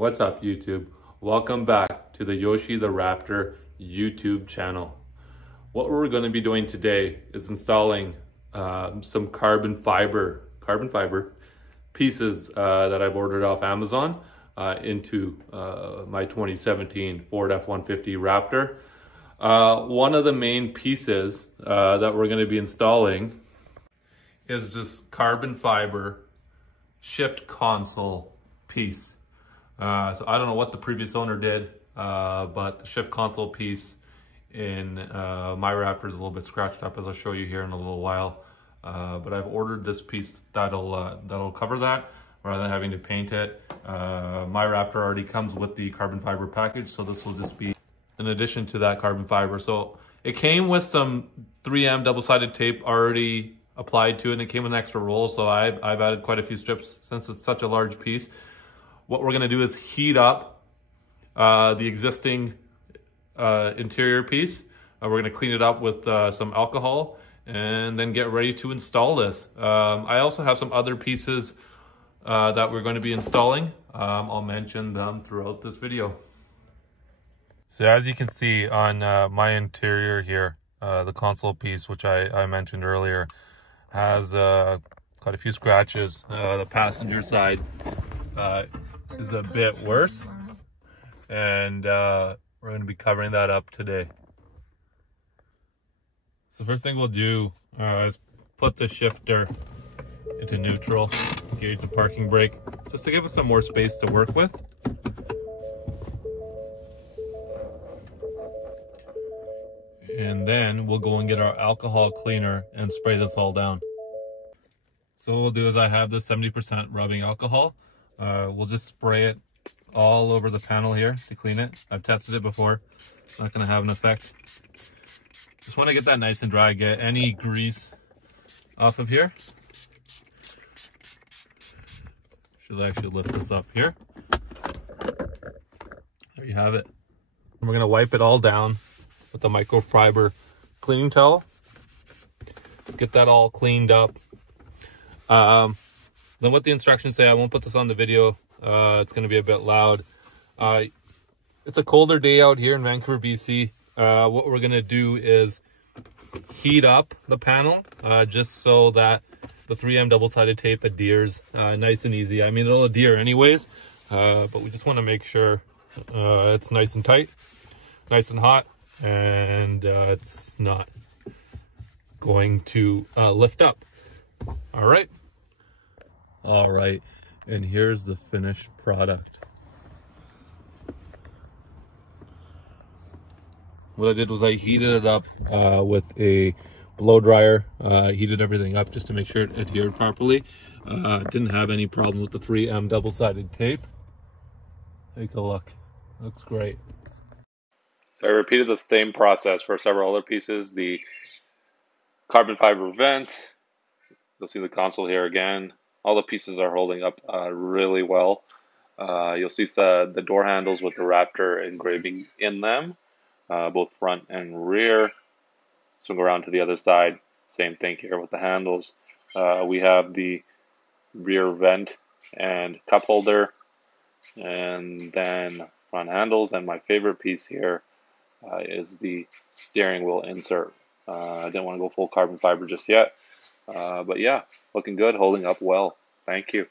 What's up, YouTube? Welcome back to the Yoshi the Raptor YouTube channel. What we're going to be doing today is installing some carbon fiber pieces that I've ordered off Amazon into my 2017 Ford F-150 Raptor. One of the main pieces that we're going to be installing is this carbon fiber shift console piece. So I don't know what the previous owner did, but the shift console piece in my Raptor is a little bit scratched up, as I'll show you here in a little while. But I've ordered this piece that'll cover that rather than having to paint it. My Raptor already comes with the carbon fiber package, so this will just be in addition to that carbon fiber. So it came with some 3M double-sided tape already applied to it, and it came with an extra roll, so I've added quite a few strips since it's such a large piece. What we're going to do is heat up the existing interior piece. We're going to clean it up with some alcohol and then get ready to install this. I also have some other pieces that we're going to be installing. I'll mention them throughout this video. So as you can see on my interior here, the console piece, which I mentioned earlier, has quite a few scratches. The passenger side is a bit worse, and we're going to be covering that up today. So first thing we'll do is put the shifter into neutral, engage the parking brake, just to give us some more space to work with. And then we'll go and get our alcohol cleaner and spray this all down. So what we'll do is I have this 70% rubbing alcohol. We'll just spray it all over the panel here to clean it. I've tested it before. It's not going to have an effect. Just want to get that nice and dry, get any grease off of here. Should actually lift this up here. There you have it. And we're going to wipe it all down with the microfiber cleaning towel. Get that all cleaned up. Then what the instructions say, I won't put this on the video. It's going to be a bit loud. It's a colder day out here in Vancouver, BC. What we're going to do is heat up the panel just so that the 3M double-sided tape adheres nice and easy. I mean, it'll adhere anyways, but we just want to make sure it's nice and tight, nice and hot, and it's not going to lift up. All right. All right, and here's the finished product. What I did was I heated it up with a blow dryer, heated everything up just to make sure it adhered properly. Didn't have any problem with the 3M double-sided tape. Take a look, looks great. So I repeated the same process for several other pieces. The carbon fiber vent, you'll see the console here again. All the pieces are holding up really well. You'll see the door handles with the Raptor engraving in them, both front and rear. Swing around to the other side, same thing here with the handles. We have the rear vent and cup holder, and then front handles, and my favorite piece here is the steering wheel insert. I didn't want to go full carbon fiber just yet. But yeah, looking good, holding up well. Thank you.